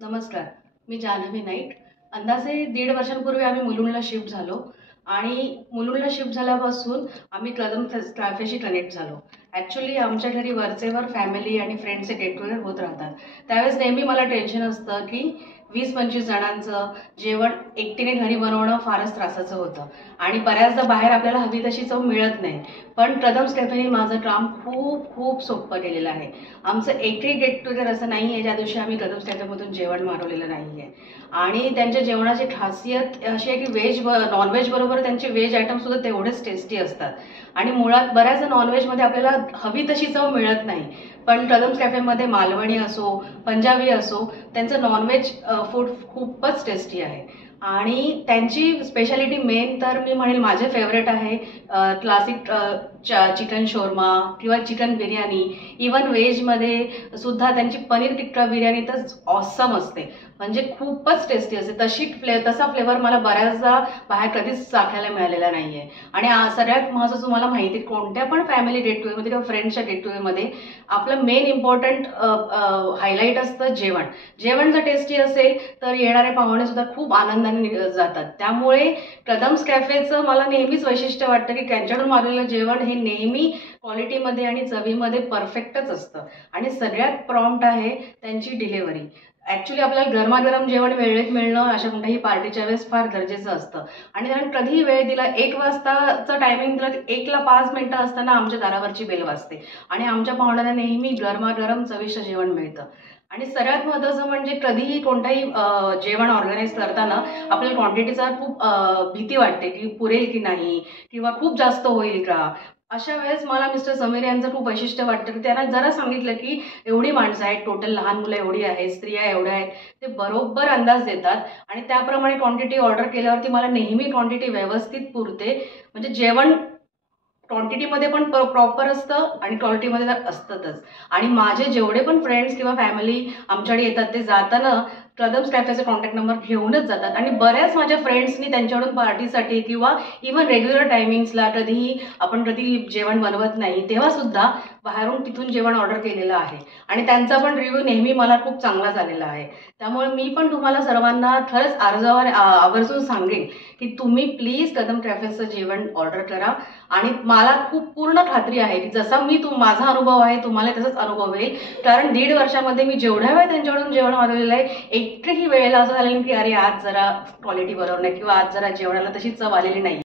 नमस्कार. मी जान्हवी नाईक. अंदाजे 1.5 वर्षांपूर्वी आम्ही मुलुंडला शिफ्ट झालो आणि मुलुंडला शिफ्ट झाल्यापासून आम्ही कदम कॅफेशी कनेक्ट झालो. ॲक्च्युली आमच्या घरी वरचेवर फॅमिली आणि फ्रेंड्सचे गेट टुगेदर होत राहतात. त्यावेळेस नेहमी मला टेन्शन असतं की 20-25 जणांचं जेवण एकटीने घरी बनवणं फारच त्रासाचं होतं आणि बऱ्याचदा बाहेर आपल्याला हवी तशी चव मिळत नाही. पण कदम्स कॅफेने माझं काम खूप खूप सोपं केलेलं आहे. आमचं एकही गेट टुगेदर असं नाही आहे ज्या दिवशी आम्ही कदम्स कॅफेमधून जेवण मागवलेलं नाही आहे. आणि त्यांच्या जेवणाची खासियत अशी आहे की नॉनव्हेज बरोबर त्यांचे व्हेज आयटमसुद्धा तेवढेच टेस्टी असतात. आणि मुळात बऱ्याच नॉनव्हेजमध्ये आपल्याला हवी तशी चव मिळत नाही, पण कदम्स कॅफेमध्ये मालवणी असो, पंजाबी असो, त्यांचं नॉनव्हेज फूड खूपच टेस्टी आहे. आणि त्यांची स्पेशालिटी मेन तर मी म्हणेल माझे फेवरेट आहे क्लासिक चिकन शोरमा किंवा चिकन बिर्याणी. इवन व्हेजमध्ये सुद्धा त्यांची पनीर टिक्का बिर्याणी तर ऑसम असते, म्हणजे खूपच टेस्टी असते. तसा फ्लेवर मला बऱ्याचदा बाहेर कधीच चाखायला मिळालेला नाही आहे. आणि सगळ्यात महत्त्वाचं तुम्हाला माहिती आहे, कोणत्या पण फॅमिली गेट टुगेदरमध्ये किंवा फ्रेंड्सच्या गेट टुगेदरमध्ये आपलं मेन इम्पॉर्टंट हायलाईट असतं जेवण. जेवण जर टेस्टी असेल तर येणारे पाहुणे सुद्धा खूप आनंदाने जातात. त्यामुळे कदम्स कॅफेचं मला नेहमीच वैशिष्ट्य वाटतं की त्यांच्याकडून मागवलेलं जेवण हे नेहमी क्वालिटीमध्ये आणि चवीमध्ये परफेक्टच असतं. आणि सगळ्यात प्रॉम्प्ट आहे त्यांची डिलेव्हरी. ॲक्च्युली आपल्याला गरमागरम जेवण वेळेत मिळणं अशा कोणत्याही पार्टीच्या वेळेस फार गरजेचं असतं. आणि कारण कधीही वेळ दिला, 1 वाजताचं टायमिंग दिला, 1ला 5 मिनिटं असताना आमच्या दारावरची बेल वाजते आणि आमच्या पाहुण्यांना नेहमी गरमागरम चविष्ट जेवण मिळतं. आणि सगळ्यात महत्त्वाचं म्हणजे कधीही कोणताही जेवण ऑर्गनाईज करताना आपल्याला क्वांटिटीचा खूप भीती वाटते की पुरेल की नाही किंवा खूप जास्त होईल का. अशा वेळेस मला मिस्टर समीर यांचं खूप वैशिष्ट्य वाटतं की त्यांना जरा सांगितलं की एवढी माणसं आहेत, टोटल लहान मुलं एवढी आहेत, स्त्रिया एवढ्या आहेत, ते बरोबर अंदाज देतात आणि त्याप्रमाणे क्वांटिटी ऑर्डर केल्यावरती मला नेहमी क्वांटिटी व्यवस्थित पुरते. म्हणजे जेवण क्वांटिटीमध्ये पण प्रॉपर असतं आणि क्वालिटीमध्ये तर असतंच. आणि माझे जेवढे पण फ्रेंड्स किंवा फॅमिली आमच्याकडे येतात ते जाताना कदम्स कॅफेचा कॉन्टॅक्ट नंबर घेऊनच जातात. आणि बऱ्याच माझ्या फ्रेंड्सनी त्यांच्याकडून पार्टीसाठी किंवा इव्हन रेग्युलर टायमिंग्सला कधी जेवण बनवत नाही तेव्हा सुद्धा बाहेरून तिथून जेवण ऑर्डर केलेलं आहे आणि त्यांचा पण रिव्ह्यू नेहमी मला खूप चांगला झालेला आहे. त्यामुळे मी पण तुम्हाला सर्वांना खरंच आवर्जून सांगेन की तुम्ही प्लीज कदम कॅफेचं जेवण ऑर्डर करा. आणि मला खूप पूर्ण खात्री आहे की जसा माझा अनुभव आहे तुम्हाला तसाच अनुभव येईल. कारण 1.5 वर्षामध्ये मी जेवढ्या वेळ त्यांच्याकडून जेवण मागवलेलं आहे, एकही वेळेला असं झालेलं की अरे आज जरा क्वालिटी बरोबर नाही किंवा आज जरा जेवणाला तशी चव आलेली नाही.